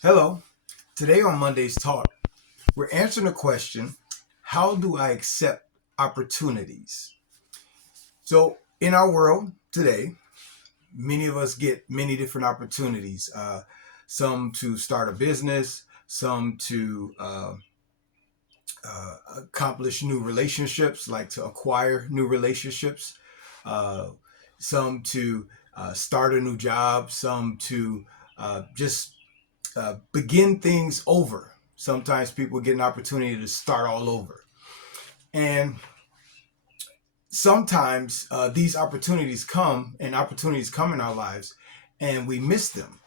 Hello. Today on Monday's Talk, we're answering the question, how do I accept opportunities? So, in our world today, many of us get many different opportunities. Some to start a business, some to accomplish new relationships, like to acquire new relationships, uh, some to start a new job, some to just begin things over. Sometimes people get an opportunity to start all over. And sometimes these opportunities come in our lives and we miss them.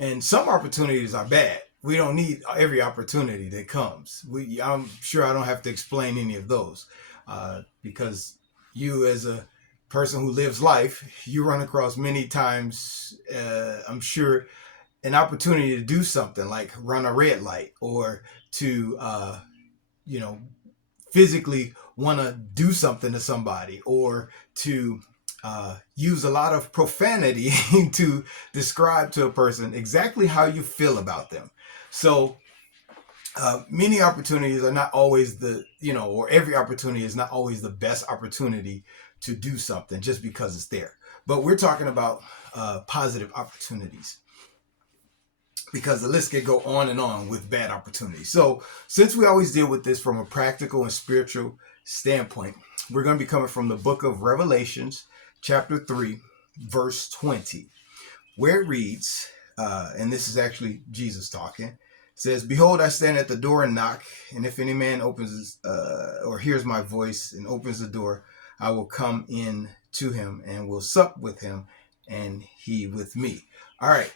And some opportunities are bad. We don't need every opportunity that comes. I'm sure I don't have to explain any of those because you, as a person who lives life, you run across many times, I'm sure, an opportunity to do something like run a red light or to you know physically want to do something to somebody or to use a lot of profanity to describe to a person exactly how you feel about them. So many opportunities are not always or every opportunity is not always the best opportunity to do something just because it's there. But we're talking about positive opportunities, because the list could go on and on with bad opportunities. So, since we always deal with this from a practical and spiritual standpoint, we're going to be coming from the book of Revelations, chapter 3, verse 20, where it reads, and this is actually Jesus talking, says, "Behold, I stand at the door and knock, and if any man opens or hears my voice and opens the door, I will come in to him and will sup with him and he with me." All right.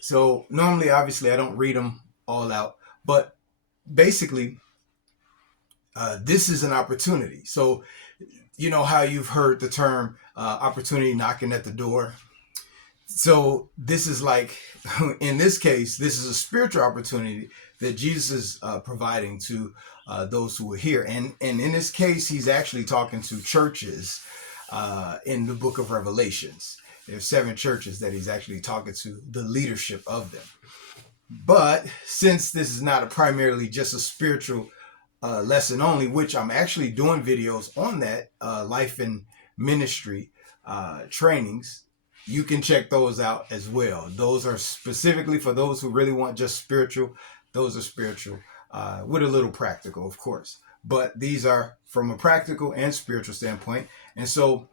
So normally, obviously, I don't read them all out, but basically, this is an opportunity. So you know how you've heard the term opportunity knocking at the door. So this is like, in this case, this is a spiritual opportunity that Jesus is providing to those who are here, and in this case, he's actually talking to churches in the book of Revelations. There's 7 churches that he's actually talking to the leadership of them. But since this is not primarily just a spiritual lesson only, which I'm actually doing videos on that, life and ministry trainings, you can check those out as well. Those are specifically for those who really want just spiritual. Those are spiritual with a little practical, of course. But these are from a practical and spiritual standpoint. And so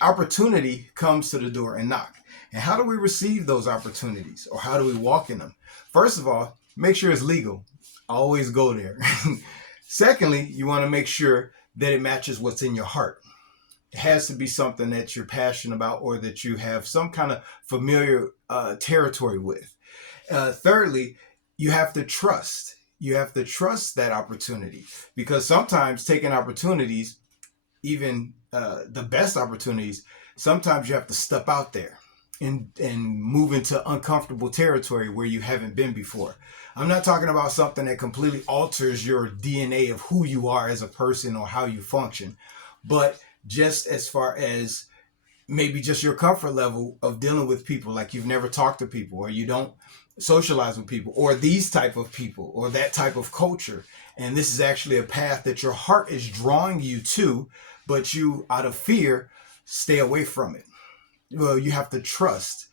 opportunity comes to the door and knock. And how do we receive those opportunities, or how do we walk in them? First of all, make sure it's legal. Always go there. Secondly, you want to make sure that it matches what's in your heart. It has to be something that you're passionate about or that you have some kind of familiar territory with. Thirdly, you have to trust. You have to trust that opportunity, because sometimes taking opportunities, even the best opportunities, sometimes you have to step out there and move into uncomfortable territory where you haven't been before. I'm not talking about something that completely alters your DNA of who you are as a person or how you function, but just as far as maybe just your comfort level of dealing with people, like you've never talked to people or you don't socialize with people or these type of people or that type of culture, and this is actually a path that your heart is drawing you to, but you, out of fear, stay away from it. Well, you have to trust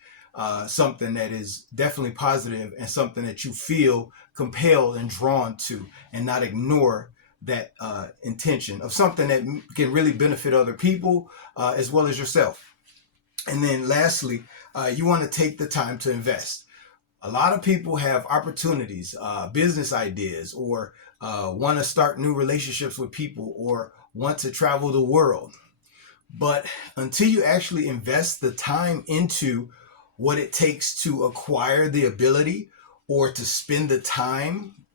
something that is definitely positive and something that you feel compelled and drawn to, and not ignore that intention of something that can really benefit other people as well as yourself. And then lastly, you want to take the time to invest. A lot of people have opportunities, business ideas, or want to start new relationships with people, or want to travel the world. But until you actually invest the time into what it takes to acquire the ability, or to spend the time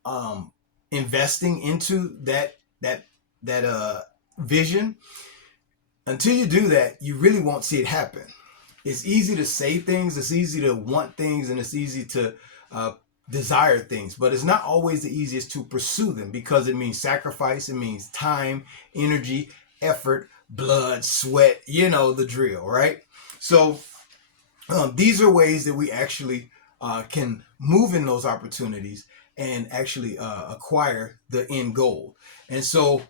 investing into that vision, until you do that, you really won't see it happen. It's easy to say things, it's easy to want things, and it's easy to desire things, but it's not always the easiest to pursue them, because it means sacrifice, it means time, energy, effort, blood, sweat, you know the drill, right? So these are ways that we actually can move in those opportunities and actually acquire the end goal. And so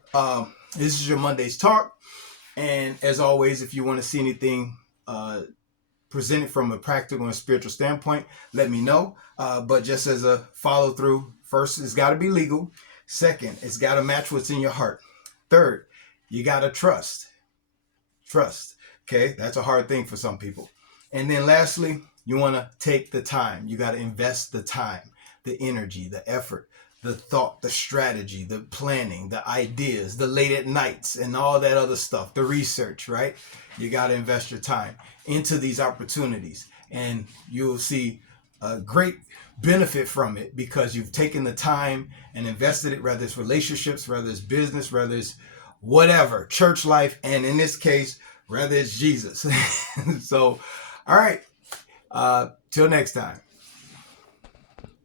this is your Monday's Talk. And as always, if you want to see anything presented from a practical and spiritual standpoint, let me know. But just as a follow through, first, it's got to be legal. Second, it's got to match what's in your heart. Third, you got to trust. Trust. Okay, that's a hard thing for some people. And then lastly, you want to take the time. You got to invest the time, the energy, the effort, the thought, the strategy, the planning, the ideas, the late at nights and all that other stuff, the research, right? You got to invest your time into these opportunities, and you'll see a great benefit from it because you've taken the time and invested it, whether it's relationships, whether it's business, whether it's whatever, church life, and in this case, whether it's Jesus. So, all right, till next time.